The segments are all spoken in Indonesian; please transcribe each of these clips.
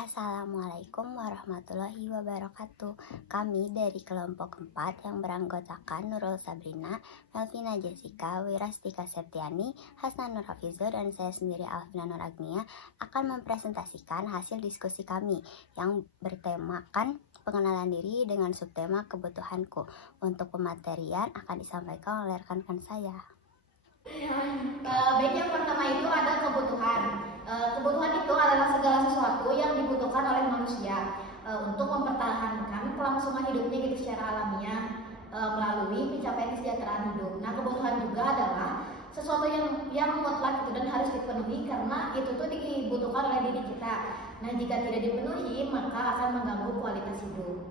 Assalamualaikum warahmatullahi wabarakatuh. Kami dari kelompok 4 yang beranggotakan Nurul Sabrina, Melvina Jessica, Wirastika Septiani, Hasna Nur Hafizur, dan saya sendiri Alvina Nur Agnia akan mempresentasikan hasil diskusi kami yang bertemakan pengenalan diri dengan subtema kebutuhanku. Untuk pematerian akan disampaikan oleh rekan-rekan saya. Baik, yang pertama itu ada kebutuhan. Kebutuhan itu adalah segala sesuatu yang dibutuhkan oleh manusia untuk mempertahankan kelangsungan hidupnya gitu secara alamiah melalui pencapaian kesejahteraan hidup. Nah, kebutuhan juga adalah sesuatu yang mutlak itu dan harus dipenuhi karena itu tuh dibutuhkan oleh diri kita. Nah, jika tidak dipenuhi maka akan mengganggu kualitas hidup.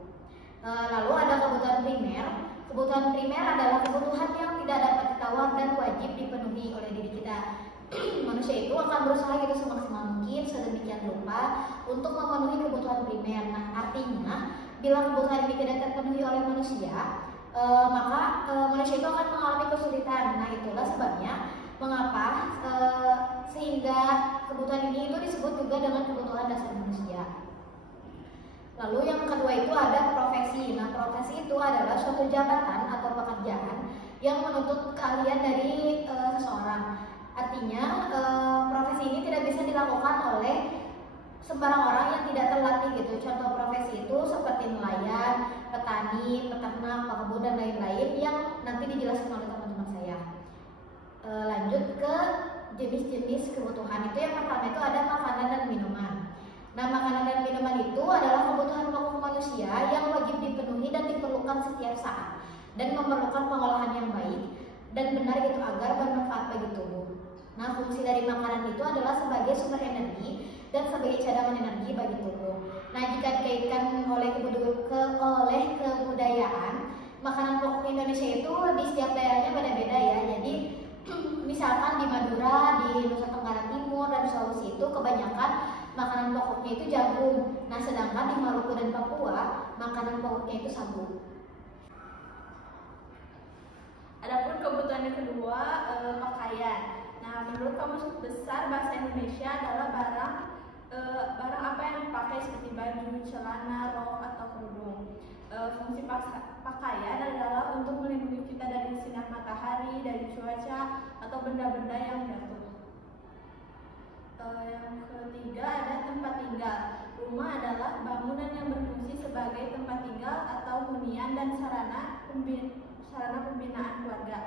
Lalu ada kebutuhan primer. Kebutuhan primer adalah kebutuhan yang tidak dapat ditawar dan wajib dipenuhi oleh diri kita. Manusia itu akan berusaha gitu semaksimal mungkin sedemikian rupa untuk memenuhi kebutuhan primer. Nah, artinya bila kebutuhan ini tidak terpenuhi oleh manusia, maka manusia itu akan mengalami kesulitan. Nah, itulah sebabnya mengapa sehingga kebutuhan ini itu disebut juga dengan kebutuhan dasar manusia. Lalu yang kedua itu ada profesi. Nah, profesi itu adalah suatu jabatan atau pekerjaan yang menuntut keahlian dari seseorang. Artinya profesi ini tidak bisa dilakukan oleh sembarang orang yang tidak terlatih gitu. Contoh profesi itu seperti nelayan, petani, peternak, pekebun dan lain-lain yang nanti dijelaskan oleh teman-teman saya. Lanjut ke jenis-jenis kebutuhan. Itu yang pertama itu ada makanan dan minuman. Nah, makanan dan minuman itu adalah kebutuhan pokok manusia yang wajib dipenuhi dan diperlukan setiap saat dan memerlukan pengolahan yang baik dan benar gitu agar bermanfaat bagi tubuh. Nah, fungsi dari makanan itu adalah sebagai sumber energi dan sebagai cadangan energi bagi tubuh. Nah, jika dikaitkan oleh kebudayaan, makanan pokok Indonesia itu di setiap daerahnya beda-beda ya. Jadi misalkan di Madura, di Nusa Tenggara Timur dan Sulawesi itu kebanyakan makanan pokoknya itu jagung. Nah, sedangkan di Maluku dan Papua makanan pokoknya itu sagu. Adapun kebutuhan yang kedua, pakaian. Nah, menurut Kamus Besar Bahasa Indonesia adalah barang apa yang dipakai seperti baju, celana, rok atau kerudung. Fungsi pakaian adalah untuk melindungi kita dari sinar matahari, dari cuaca atau benda-benda yang jatuh. Yang ketiga ada tempat tinggal. Rumah adalah bangunan yang berfungsi sebagai tempat tinggal atau hunian dan sarana pembinaan keluarga.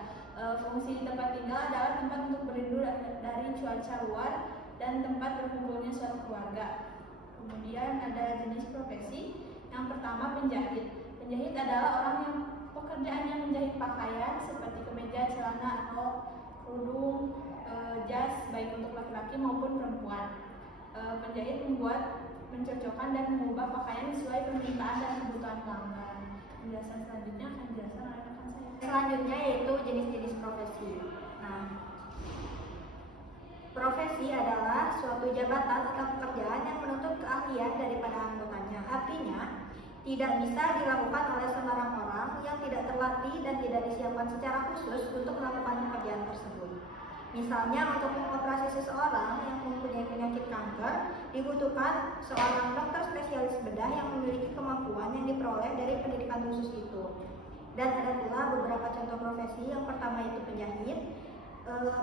Fungsi tempat tinggal adalah tempat untuk berlindung dari cuaca luar dan tempat berkumpulnya suatu keluarga. Kemudian ada jenis profesi. Yang pertama penjahit. Penjahit adalah orang yang pekerjaannya menjahit pakaian seperti kemeja, celana atau kerudung, jas baik untuk laki-laki maupun perempuan. Penjahit membuat, mencocokkan dan mengubah pakaian sesuai permintaan dan kebutuhan pelanggan. Penjelasan selanjutnya akan dijelaskan oleh rekan saya. Selanjutnya yaitu jenis-jenis profesi. Nah, profesi adalah suatu jabatan atau pekerjaan yang menuntut keahlian daripada anggotanya. Artinya, tidak bisa dilakukan oleh sembarang orang yang tidak terlatih dan tidak disiapkan secara khusus untuk melakukan pekerjaan tersebut. Misalnya, untuk mengoperasi seseorang yang mempunyai penyakit kanker, dibutuhkan seorang dokter spesialis bedah yang memiliki kemampuan yang diperoleh dari pendidikan khusus itu. Dan ada pula beberapa contoh profesi. Yang pertama itu penjahit.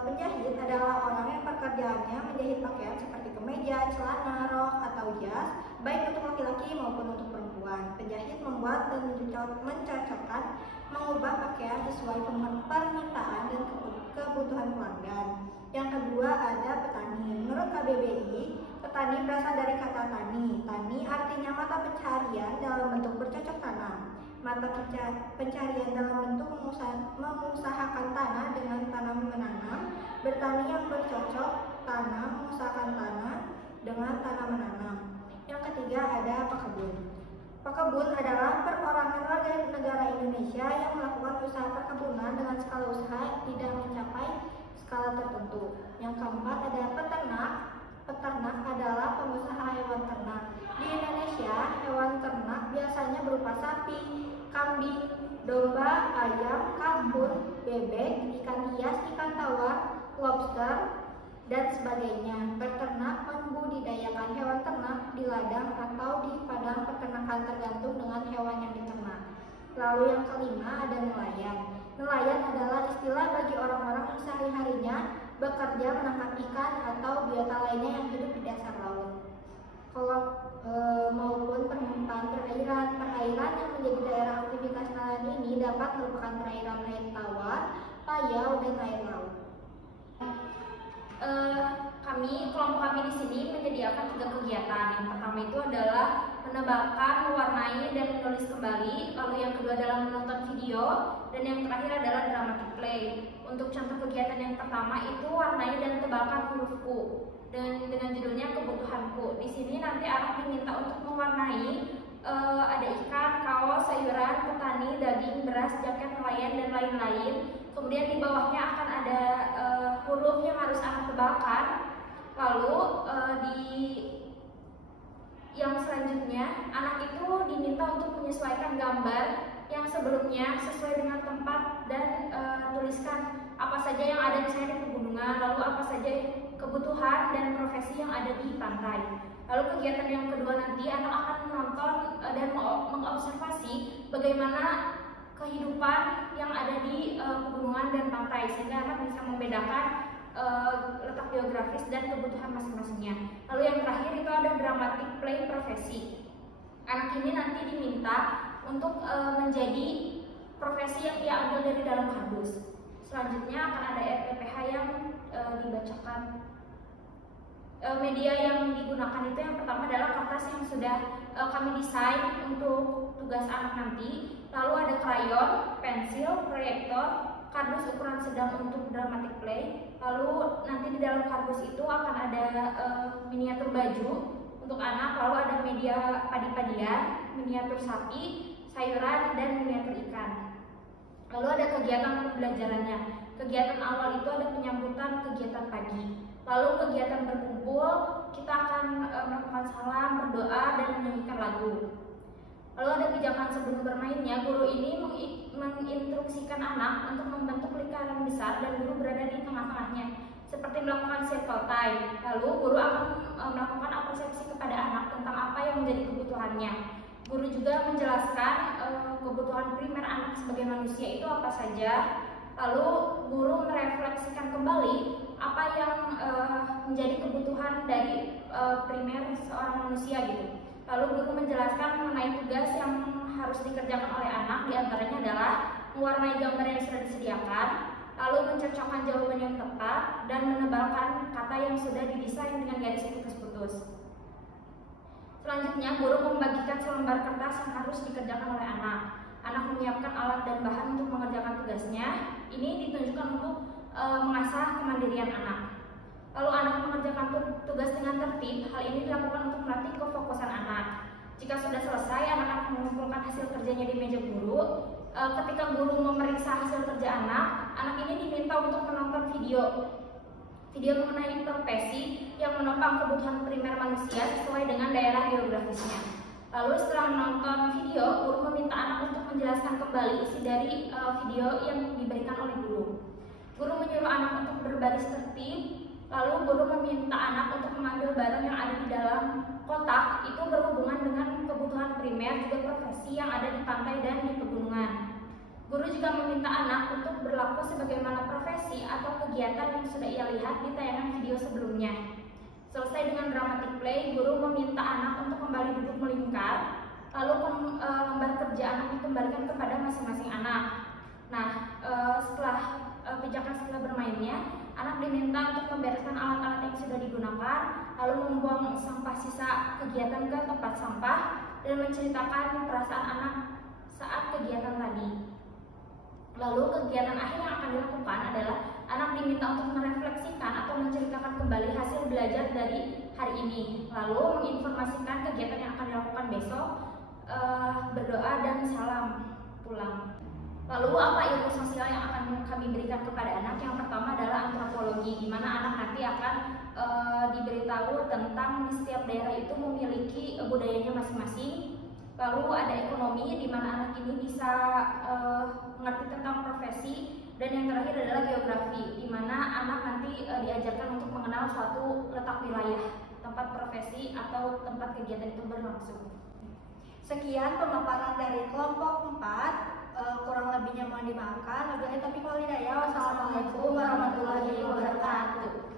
Penjahit adalah orang yang pekerjaannya menjahit pakaian seperti kemeja, celana, rok, atau jas, baik untuk laki-laki maupun untuk perempuan. Penjahit membuat dan mencocokkan, mengubah pakaian sesuai permintaan dan kebutuhan pelanggan. Yang kedua ada petani. Menurut KBBI, petani berasal dari kata tani. Tani artinya mata pencarian dalam bentuk bercocok tanam. Mata pencarian dalam bentuk mengusahakan tanah dengan tanam menanam, bertani yang bercocok tanam, mengusahakan tanah dengan tanam menanam. Yang ketiga ada pekebun. Pekebun adalah perorangan warga negara Indonesia yang melakukan usaha perkebunan dengan skala usaha tidak mencapai skala tertentu. Yang keempat ada peternak. Peternak adalah pengusaha hewan ternak. Di Indonesia, hewan ternak biasanya berupa sapi, kambing, domba, ayam, kambing, bebek, ikan hias, ikan tawar, lobster, dan sebagainya. Peternak membudidayakan hewan ternak di ladang atau di padang peternakan tergantung dengan hewan yang diternak. Lalu yang kelima ada nelayan. Nelayan adalah istilah bagi orang-orang yang sehari-harinya bekerja menangkap ikan atau biota lainnya yang hidup di dasar laut. Maupun perairan yang menjadi daerah aktivitas nelayan ini dapat merupakan perairan air tawar, payau, dan air laut. Kelompok kami di sini menyediakan 3 kegiatan. Yang pertama itu adalah menebakkan, mewarnai, dan menulis kembali. Lalu yang kedua adalah menonton video, dan yang terakhir adalah dramatic play. Untuk contoh kegiatan yang pertama itu warnai dan tebalkan hurufku, dan dengan judulnya kebutuhanku. Di sini nanti anak diminta untuk mewarnai ada ikan, kaos, sayuran, petani, daging, beras, jaket nelayan, dan lain-lain. Kemudian di bawahnya akan ada huruf yang harus anak tebalkan. Lalu yang selanjutnya anak itu diminta untuk menyesuaikan gambar yang sebelumnya sesuai dengan tempat dan tuliskan apa saja yang ada misalnya di pegunungan, lalu apa saja kebutuhan dan profesi yang ada di pantai. Lalu kegiatan yang kedua nanti anak akan menonton dan mengobservasi bagaimana kehidupan yang ada di pegunungan dan pantai, sehingga anak bisa membedakan letak geografis dan kebutuhan masing-masingnya. Lalu yang terakhir itu ada dramatic play profesi. Anak ini nanti diminta untuk menjadi profesi yang ia ambil dari dalam kardus. Selanjutnya akan ada RPPH yang dibacakan. Media yang digunakan itu yang pertama adalah kertas yang sudah kami desain untuk tugas anak nanti. Lalu ada krayon, pensil, proyektor, kardus ukuran sedang untuk dramatic play. Lalu nanti di dalam kardus itu akan ada miniatur baju untuk anak. Lalu ada media padi-padian, miniatur sapi, sayuran, dan miniatur ikan. Lalu ada kegiatan pembelajarannya. Kegiatan awal itu ada penyambutan kegiatan pagi. Lalu kegiatan berkumpul, kita akan melakukan salam, berdoa, dan menyanyikan lagu. Lalu ada pijakan sebelum bermainnya. Guru ini menginstruksikan anak untuk membentuk lingkaran besar dan guru berada di tengah-tengahnya, seperti melakukan circle time. Lalu guru akan melakukan apresiasi kepada anak tentang apa yang menjadi kebutuhannya. Guru juga menjelaskan kebutuhan primer anak sebagai manusia itu apa saja. Lalu guru merefleksikan kembali apa yang menjadi kebutuhan dari primer seorang manusia gitu. Lalu guru menjelaskan mengenai tugas yang harus dikerjakan oleh anak, diantaranya adalah mewarnai gambar yang sudah disediakan, lalu mencocokkan jawaban yang tepat, dan menebalkan kata yang sudah didesain dengan garis putus-putus. Selanjutnya, guru membagikan selembar kertas yang harus dikerjakan oleh anak. Anak menyiapkan alat dan bahan untuk mengerjakan tugasnya. Ini ditunjukkan untuk mengasah kemandirian anak. Lalu anak mengerjakan tugas dengan tertib. Hal ini dilakukan untuk melatih kefokusan anak. Jika sudah selesai, anak akan mengumpulkan hasil kerjanya di meja guru. Ketika guru memeriksa hasil kerja anak ini diminta untuk menonton video mengenai profesi yang menopang kebutuhan primer manusia sesuai dengan daerah geografisnya. Lalu setelah menonton video, guru meminta anak untuk menjelaskan kembali isi dari video yang diberikan oleh guru. Guru menyuruh anak untuk berbaris tertib. Lalu guru meminta anak untuk mengambil barang yang ada di dalam kotak itu berhubungan dengan kebutuhan primer juga profesi yang ada di pantai dan di pegunungan. Guru juga meminta anak untuk berlaku sebagaimana profesi atau kegiatan yang sudah ia lihat di tayangan video sebelumnya. Selesai dengan dramatic play, guru meminta anak untuk kembali duduk melingkar, lalu lembar kerja anak dikembalikan kepada masing-masing anak. Nah, setelah pijakan setelah bermainnya, anak diminta untuk membereskan alat-alat yang sudah digunakan, lalu membuang sampah sisa kegiatan ke tempat sampah, dan menceritakan perasaan anak saat kegiatan tadi. Lalu kegiatan akhir yang akan dilakukan adalah anak diminta untuk merefleksikan atau menceritakan kembali hasil belajar dari hari ini, lalu menginformasikan kegiatan yang akan dilakukan besok, berdoa dan salam pulang. Lalu apa ilmu sosial yang akan kami berikan kepada anak? Yang pertama adalah antropologi, di mana anak nanti akan diberitahu tentang setiap daerah itu memiliki budayanya masing-masing. Lalu ada ekonomi, di mana anak ini bisa mengerti tentang profesi. Dan yang terakhir adalah geografi, di mana anak nanti diajarkan untuk mengenal suatu letak wilayah tempat profesi atau tempat kegiatan itu berlangsung. Sekian pemaparan dari kelompok 4. Kurang lebihnya mohon dimaafkan. Wabillahi taufiq wal hidayah. Wassalamualaikum warahmatullahi wabarakatuh.